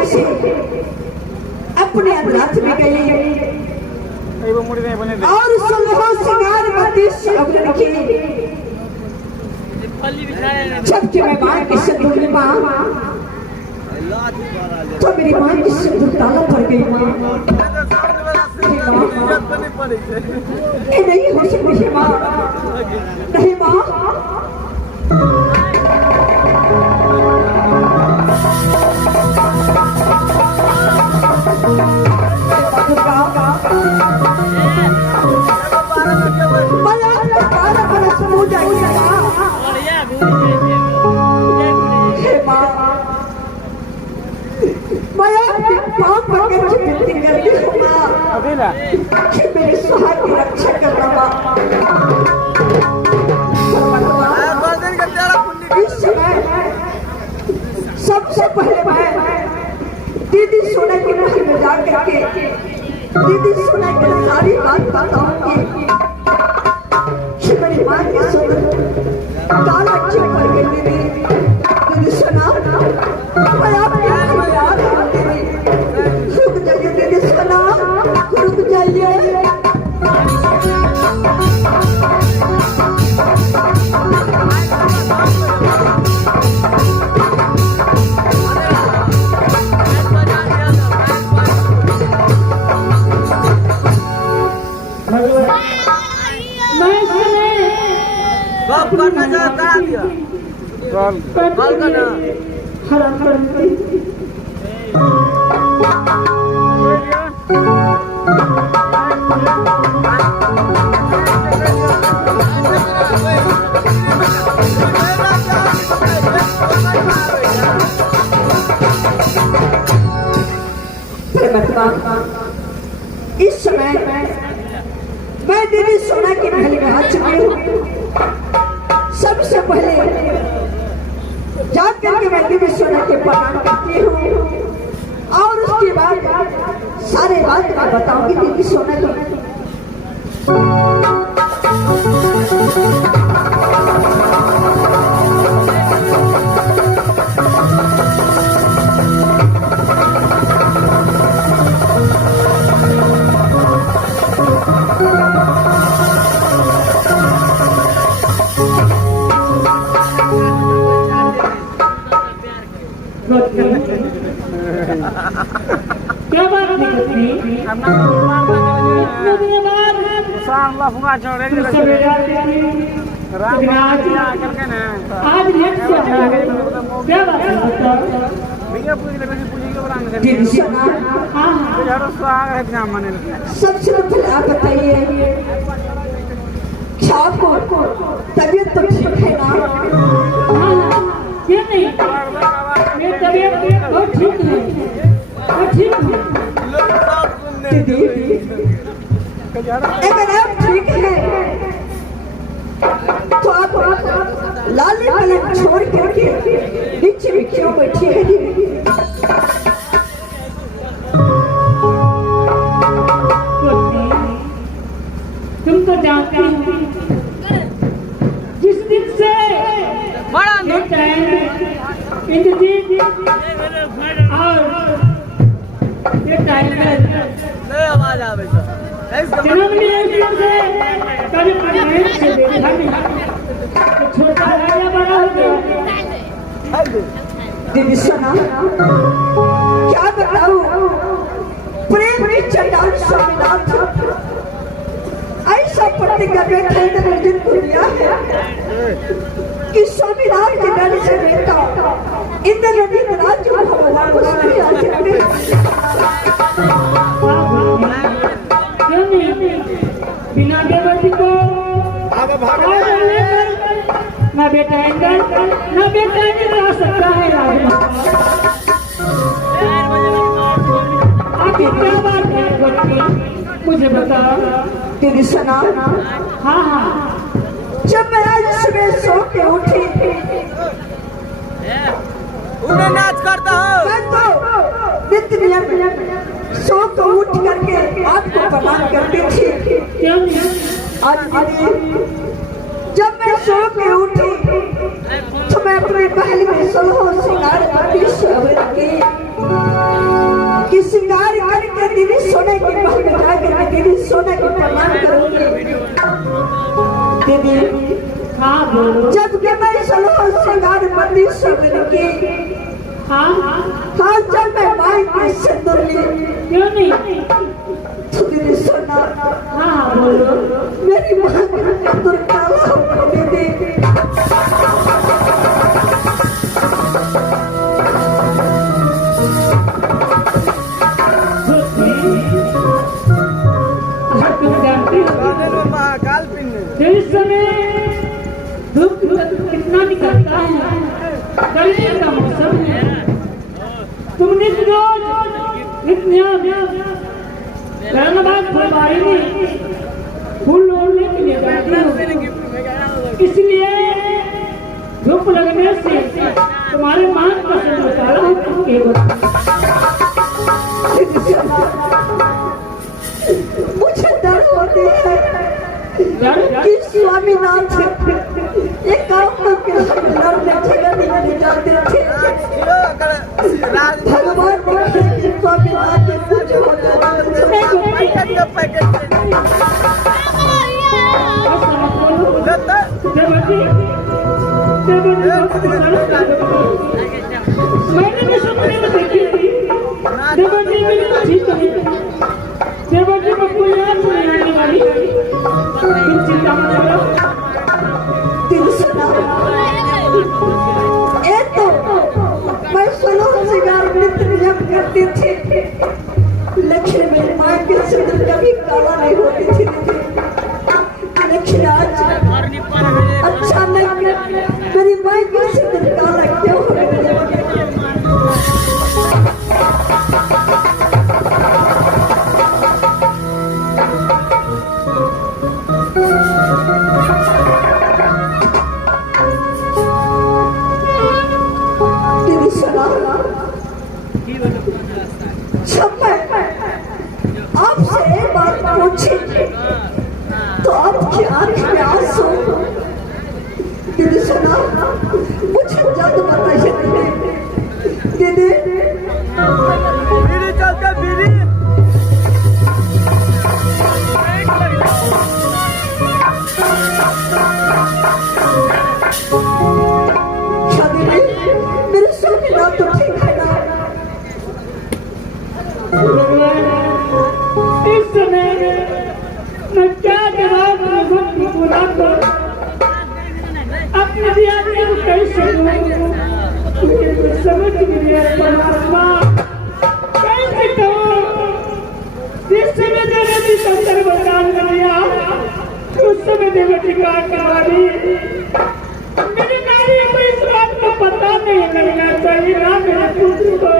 यहाँ से अपने अंतराथ में गई और सुलहो सिंगार मती अवरण की जब मैं माँ की सिंदूर में माँ तो मेरी माँ की सिंदूर ताला पड़ गई माँ। ये नहीं हो सकती है माँ, नहीं माँ। मेरे सुहाग की रक्षा करना माँ। सबसे पहले मैं दीदी सोना के महल में जा करके दीदी सोना की सारी बात बताऊंगी कि मेरी माँ की सुंदर ताला क्यों पड़ गई। दीदी सोना मैं आपके याद रुक जाइए। दीदी सोना रुक जाइए। करना जा करा दिया कॉल करना हराम कर इस समय मैं दीदी सोना की महल में आ चुकी हूँ। सबसे पहले जाकर के मैं दीदी सोना के प्रणाम करती हूँ और उसके बाद सारे बात मैं बताऊंगी दीदी सोना की। क्या बात सबसे पहले आप बताइए आपको तबीयत तो ठीक है ना? क्यों नहीं? मेरी तबीयत बहुत ठीक है, बहुत ठीक है। अगर आप ठीक है तो आप लाली पलंग छोड़ करके नीचे में क्यों बैठी है? तुम तो जानती हो जिस दिन से इंद्रजीत और ये टाइम में आवाज आ जन्म लिए से कभी पढ़ाई से देखा तो छोटा है या बड़ा हो गया? दीदी सुना क्या बताऊं, प्रेम की चट्टान स्वामीनाथ ऐसा प्रतिज्ञा बैठा इंद्रजीत को दिया है कि स्वामीनाथ के डर से बेटा इंद्रजीत राज्य को भगवान को नहीं आ सकते। क्यों नहीं? बिना देवती को ना बेटा इंद्र ना बेटा इंद्र आ सकता है। आखिर क्या बात है मुझे बताओ दीदी सुना। हाँ हाँ, जब मैं आज सुबह सो के उठी उन्हें नाच करता हो मैं तो नित्य नियम सो को उठ करके आपको प्रणाम करती थी। आज जब मैं सो के उठी तो मैं अपने पहले में सोलह सिंगार की कि श्रृंगार करके दीदी सोने के महल में जाकर दीदी सोने को प्रणाम करूंगी। दीदी हाँ बोलो। जब के मैं सलो श्रृंगार बंदी सबन की हाँ जब मैं माई के सिंदूर ली क्यों नहीं? तो दीदी सोना हाँ बोलो। मेरी माँ का सिंदूर काला हो दीदी। तुम जानते हो बादल में महाकाल पिंड इस समय धूप कितना निकलता है, गर्मी का मौसम है। तुम नित्य रोज धर्मबाद फुलवारी में फूल तोड़ने के लिए जाती हो, इसलिए धूप लगने से तुम्हारे मांग का सिंदूर काला हो चुके हो। मुझे डर होती है कि स्वामीनाथ एक काम करके लड़ने झगड़ने नहीं जाते थे। भगवान देखे कि स्वामीनाथ ने कुछ हो जाता मैंने भी सपने में देखी थी देवती मेरी ठीक है, देवती को कोई याद नहीं आने वाली। तुम चिंता मत करो। दिल सुना ए तो मैं सोलो श्रृंगार नित्य नियम करती थी, लेकिन मेरी माँ के सिंदूर कभी काला नहीं होती थी। लेकिन आज अचानक मेरी माँ के सिंदूर काला क्यों हो गया? जब मैं आपसे एक बात पूछी तो आपकी आंख में आंसू। दीदी सुना, मुझे जल्द बताइए दीदी। बीड़ी चलते बीड़ी क्या दीदी मेरे स्वामीनाथ तो ठीक है ना? इस समय मैं क्या जवाब बोला तो अपने दिया को कैसे दूँ? मुझे कुछ समझ नहीं आ रहा। कैसे कहूँ? जिस समय देवती शंकर बरदान कर दिया उस समय देवती काट करवाई। मेरी नारी को इस बात का पता नहीं लगना चाहिए ना मेरे पुत्र को,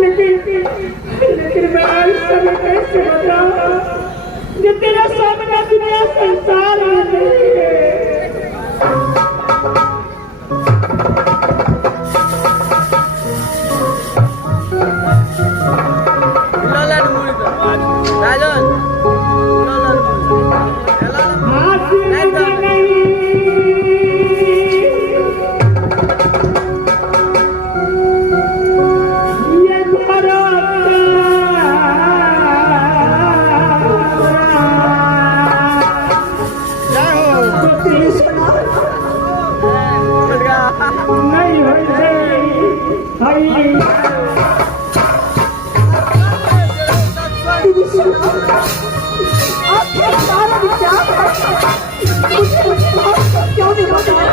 लेकिन मैं इस समय कैसे बताऊं जो तेरा सामना दुनिया संसार में नहीं है। ललन मुड़ी राजन ललन हाथ नहीं ये तुम्हारा दीदी सुना नहीं हो दीदी सुना, आपके कारण क्या है? मुझे क्यों नहीं बताया?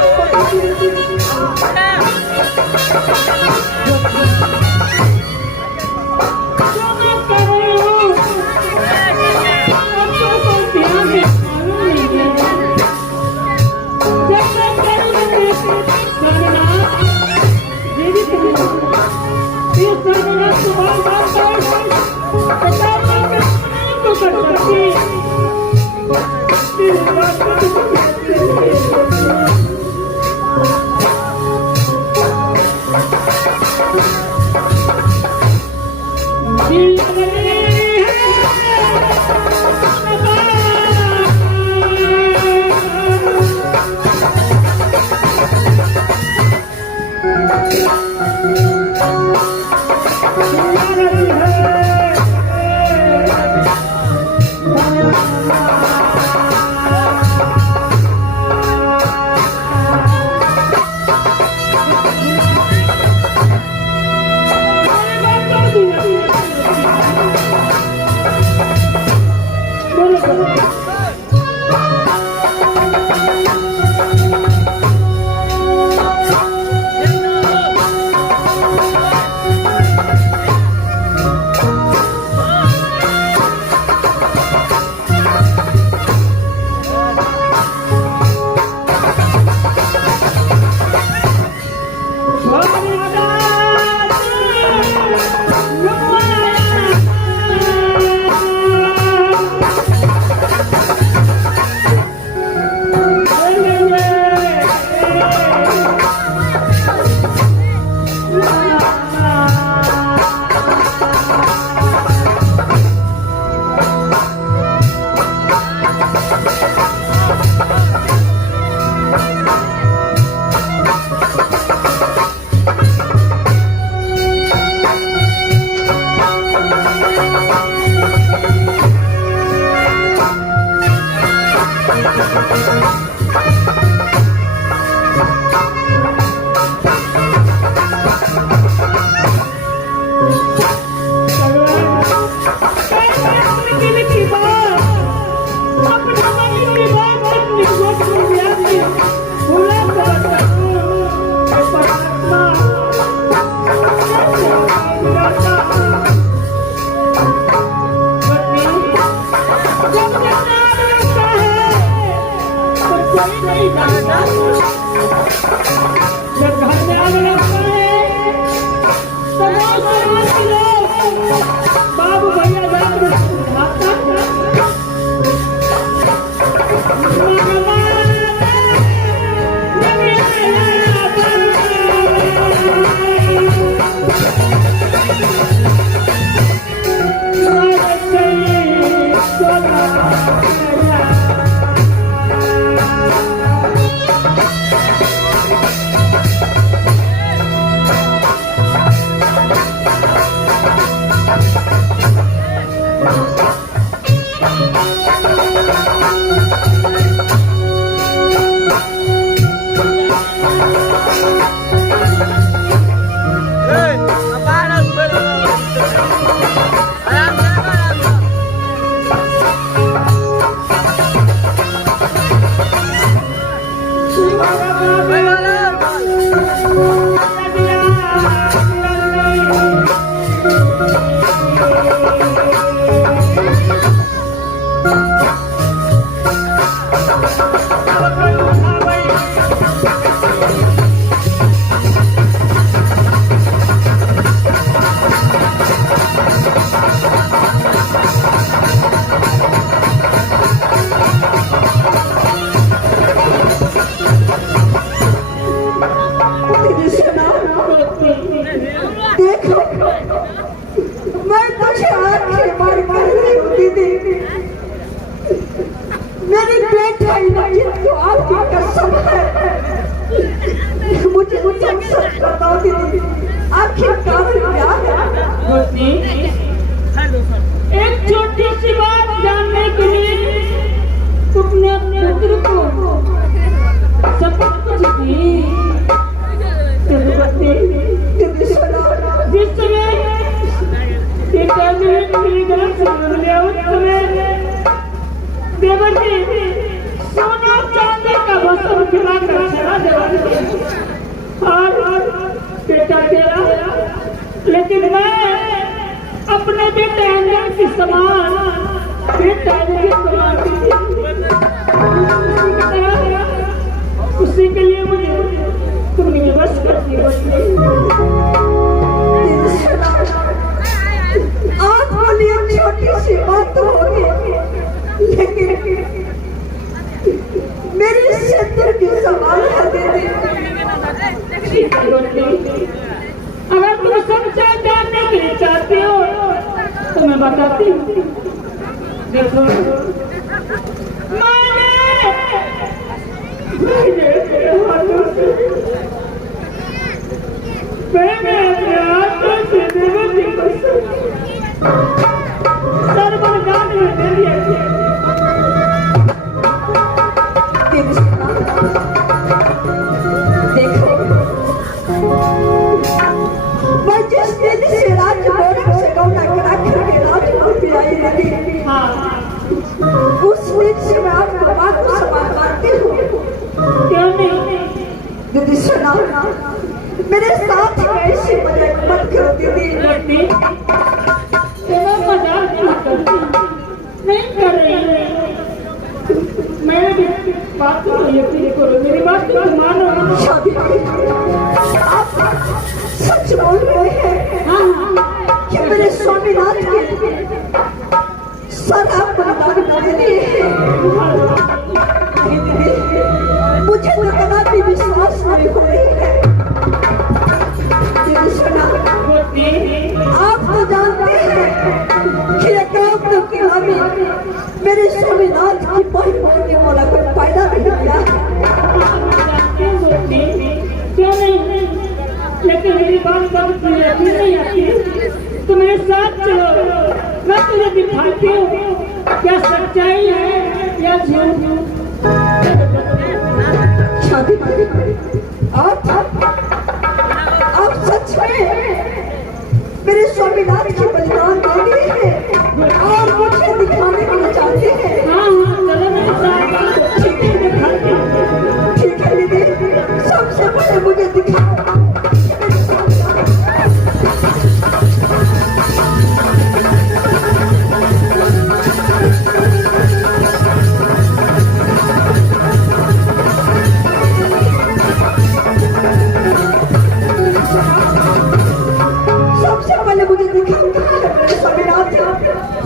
जब घर में आग लगता है तो समाज के लोग बाबू भैया जाकर भागता मेरी बेटा तो आपकी कसम है मुझे सच बताओ दीदी आखिर कारण क्या है एक छोटी सी बात जानने के लिए तुमने अपने पुत्र को सब कुछ दी जिस समय देवर जी सोना चांदी का वस्त्र खिलाकर चला देवा और बेटा तेरा, लेकिन मैं अपने बेटे अंदर की समान बेटा के समान उसी के लिए मुझे तुमने बस कर आप बोलिए छोटी सी बात तो होगी, लेकिन मेरी सिद्धर की सवाल है दीदी। अगर तुम सच्चाई जानने के लिए चाहते हो तो मैं बताती हूँ। देखो मैंने अपने हाथों से देवर जी को सर्वनाश में दे दिया। देखो मैं जिस दिन से राजभवन से गौना करा करके राजभवन में आई थी, सुना, मेरे साथ ऐसी मजाक मत करो दीदी। लड़की तेरा मजाक नहीं करती, नहीं कर रही। मैं भी बात को यकीन करो, मेरी बात को मानो। शादी आप सच बोल रहे हैं हाँ कि मेरे स्वामीनाथ के सर आप बलिदान कर दिए हैं। नहीं दीदी, मुझे तो कदापि विश्वास नहीं हो रही है। दीदी सुना, आप तो जानते हैं कि एकांत की हमी मेरे स्वामीनाथ की बहन होने वाला कोई फायदा नहीं किया। क्यों नहीं? लेकिन मेरी बात पर तुम्हें यकीन नहीं आती। तुम मेरे साथ चलो, मैं तुम्हें दिखाती हूँ क्या सच्चाई है या झूठ। शादी आप सच में मेरे स्वामीनाथ की बलिदान दे दिए हैं और मुझे दिखाने के लिए चाहते हैं। हाँ चलो मेरे साथ, ठीक है दिखाती हूँ। ठीक है दीदी, सबसे पहले मुझे दिखाओ। सबसे पहले मुझे दिखाओ कहाँ है मेरे स्वामीनाथ।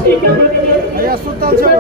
ठीक है बोलिए। सुल्तान चलो।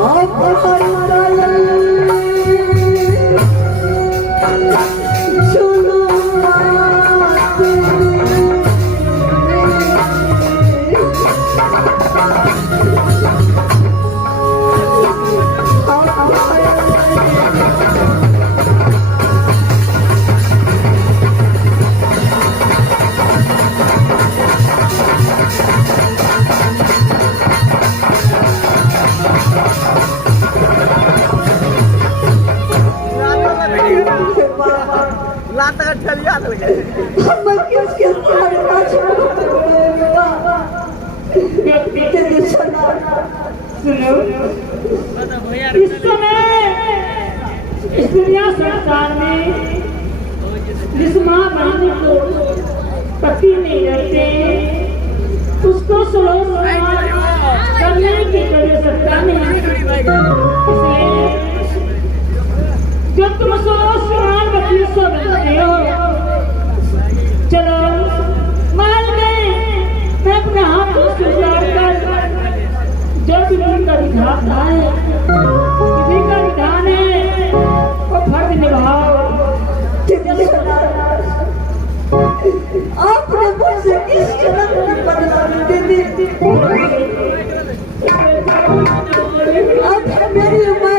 आप दीदी सुनो सुनो, इस समय इस दुनिया संसार में जिस माँ बहन को पति नहीं रहते उसको सलोक करने की कोई सत्ता नहीं। इसलिए जब तुम समान बच्ची सो बनते हो, चलो मान गए मैं अपने हाथों से उजाड़कर जो विधि का विधान है वो फर्ज निभाओ। दीदी सुनो आपने मुझसे किस जन्म में बदला दीदी। अब मेरी उम्र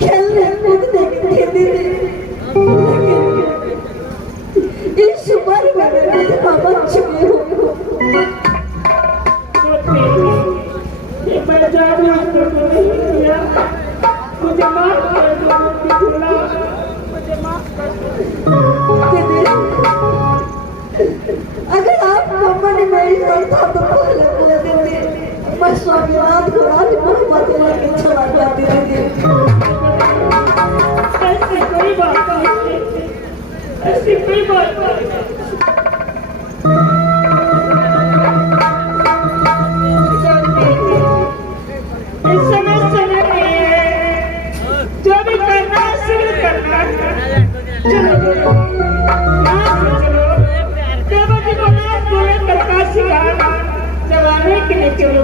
खेलने कूदने की थी दीदी, लेकिन इस उम्र में मैं विधवा बन चुकी हूँ। मुझे माफ कर दो, मुझे माफ कर दो। दीदी अगर आप मन में ही होता तो पहले बोल देते, मैं स्वामीनाथ को राज मोहब्बत लेके चला जाती दीदी। ऐसी कोई बात नहीं, ऐसी कोई बात नहीं। इस समय जो भी करना है शीघ्र करना है। चलो देवती को नाथ बोले करका शिकार जवानी के लिए चलो।